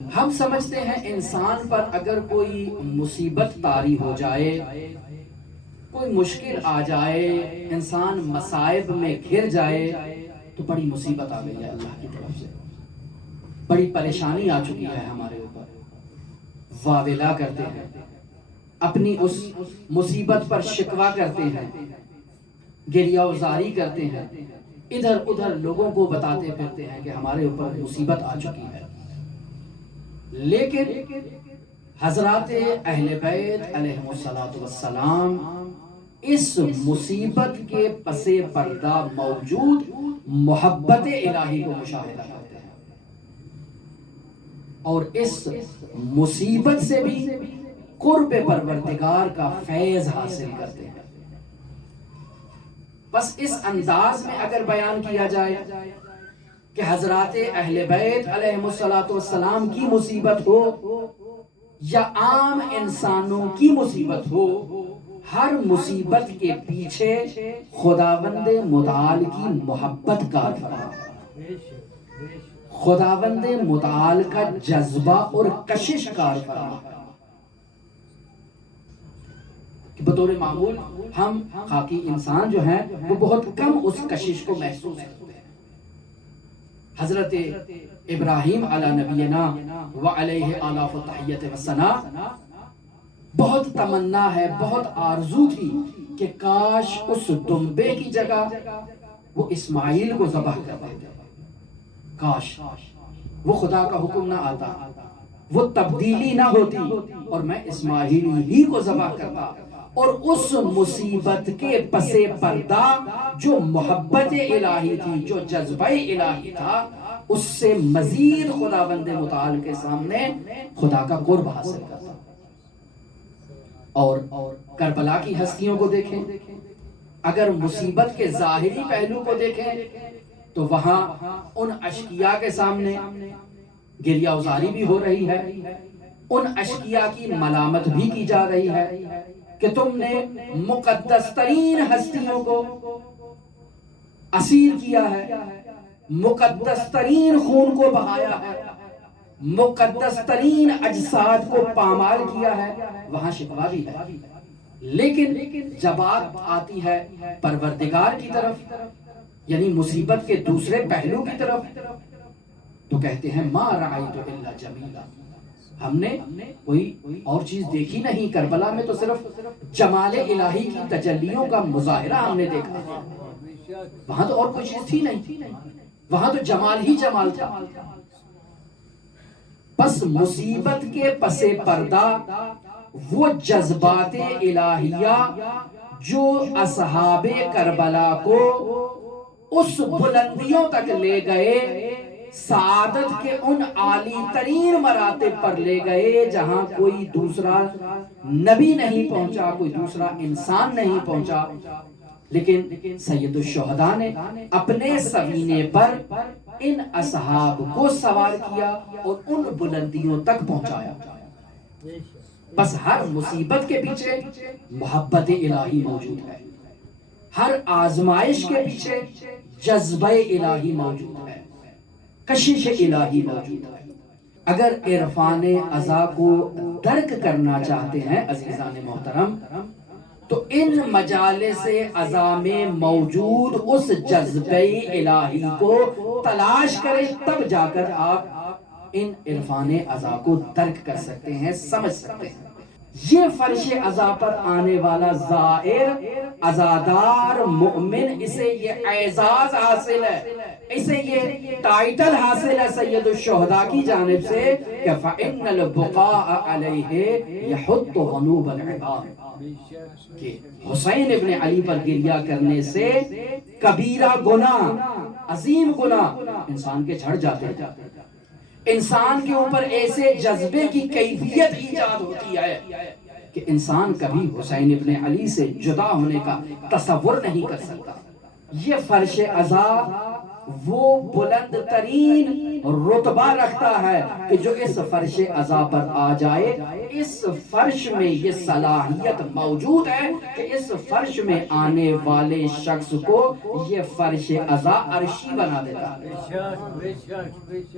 ہم سمجھتے ہیں انسان پر اگر کوئی مصیبت طاری ہو جائے، کوئی مشکل آ جائے، انسان مصائب میں گھر جائے تو بڑی مصیبت آ گئی ہے اللہ کی طرف سے، بڑی پریشانی آ چکی ہے ہمارے اوپر، واویلا کرتے ہیں، اپنی اس مصیبت پر شکوہ کرتے ہیں، گریہ وزاری کرتے ہیں، ادھر ادھر لوگوں کو بتاتے پھرتے ہیں کہ ہمارے اوپر مصیبت آ چکی ہے۔ لیکن حضرات اہل بیت علیہ السلام اس مصیبت کے پس پردہ موجود محبت الہی کو مشاہدہ کرتے ہیں اور اس مصیبت سے بھی قرب پروردگار کا فیض حاصل کرتے ہیں۔ بس اس انداز میں اگر بیان کیا جائے کہ حضرات اہل بیت علیہ السلام کی مصیبت ہو یا عام انسانوں کی مصیبت ہو، ہر مصیبت کے پیچھے خداوند متعال کی محبت کار فرما ہے، خداوند متعال کا جذبہ اور کشش کار فرما ہے کہ بطور معمول ہم خاکی انسان جو ہیں وہ بہت کم اس کشش کو محسوس کرتے ہیں۔ حضرت ابراہیم علی نبینا وعلیہ آلاف التحیت والثناء بہت تمنا ہے، بہت آرزو تھی کہ کاش اس دمبے کی جگہ وہ اسماعیل کو ذبح کر دیتے، کاش وہ خدا کا حکم نہ آتا، وہ تبدیلی نہ ہوتی اور میں اسماعیل ہی کو ذبح کرتا، اور اس مصیبت کے پس پردہ جو محبت الہی تھی، جو جذبہ الہی تھا، اس سے مزید خداوند متعال کے سامنے خدا کا قرب حاصل کرتا۔ اور کربلا کی ہستیوں کو دیکھیں، اگر مصیبت کے ظاہری پہلو کو دیکھیں تو وہاں ان اشقیاء کے سامنے گریہ وزاری بھی ہو رہی ہے، ان اشقیاء کی ملامت بھی کی جا رہی ہے کہ تم نے مقدس ترین ہستیوں کو اسیر کیا ہے، مقدس ترین خون کو بہایا ہے، مقدس ترین اجساد کو پامال کیا ہے، وہاں شکوہ بھی ہے۔ لیکن جب بات آتی ہے پروردگار کی طرف، یعنی مصیبت کے دوسرے پہلو کی طرف، تو کہتے ہیں ما رأیت الا جمیلا، ہم نے کوئی اور چیز دیکھی نہیں، کربلا میں تو صرف جمال الہی کی تجلیوں کا مظاہرہ ہم نے دیکھا، وہاں تو اور کوئی چیز تھی نہیں، وہاں تو جمال ہی جمال تھا۔ بس مصیبت کے پس پردہ وہ جذبات الہیہ جو اصحاب کربلا کو اس بلندیوں تک لے گئے، سعادت کے ان عالی ترین مراتب پر لے گئے جہاں کوئی دوسرا نبی نہیں پہنچا، کوئی دوسرا انسان نہیں پہنچا، لیکن سید الشہداء نے اپنے سفینے پر ان اصحاب کو سوار کیا اور ان بلندیوں تک پہنچایا۔ بس ہر مصیبت کے پیچھے محبت الہی موجود ہے، ہر آزمائش کے پیچھے جذبہ الہی موجود ہے، کشش الہی موجود ہے۔ اگر عرفان عزا کو درک کرنا چاہتے ہیں عزیزان محترم، تو ان مجالس عزا میں موجود اس جذبہ الہی کو تلاش کریں، تب جا کر آپ ان عرفان عزا کو درک کر سکتے ہیں، سمجھ سکتے ہیں۔ یہ فرش عزا پر آنے والا زائر عزادار مومن، اسے یہ اعزاز حاصل ہے، اسے یہ ٹائٹل حاصل ہے سید الشہداء کی جانب سے کہ فَإِنَّ الْبُقَاءَ عَلَيْهِ يَحُطُّ غَنُوبَ الْعِبَادِ، کہ حسین ابن علی پر گریہ کرنے سے کبیرہ گناہ، عظیم گناہ انسان کے جھڑ جاتے ہیں، انسان کے اوپر ایسے جذبے کی کیفیت ایجاد ہوتی ہے کہ انسان کبھی حسین ابن علی سے جدا ہونے کا تصور نہیں کر سکتا۔ یہ فرش عزا وہ بلند ترین رتبہ رکھتا ہے کہ جو اس فرش عزا پر آ جائے، اس فرش میں یہ صلاحیت موجود ہے کہ اس فرش میں آنے والے شخص کو یہ فرش عزا عرشی بنا دیتا ہے۔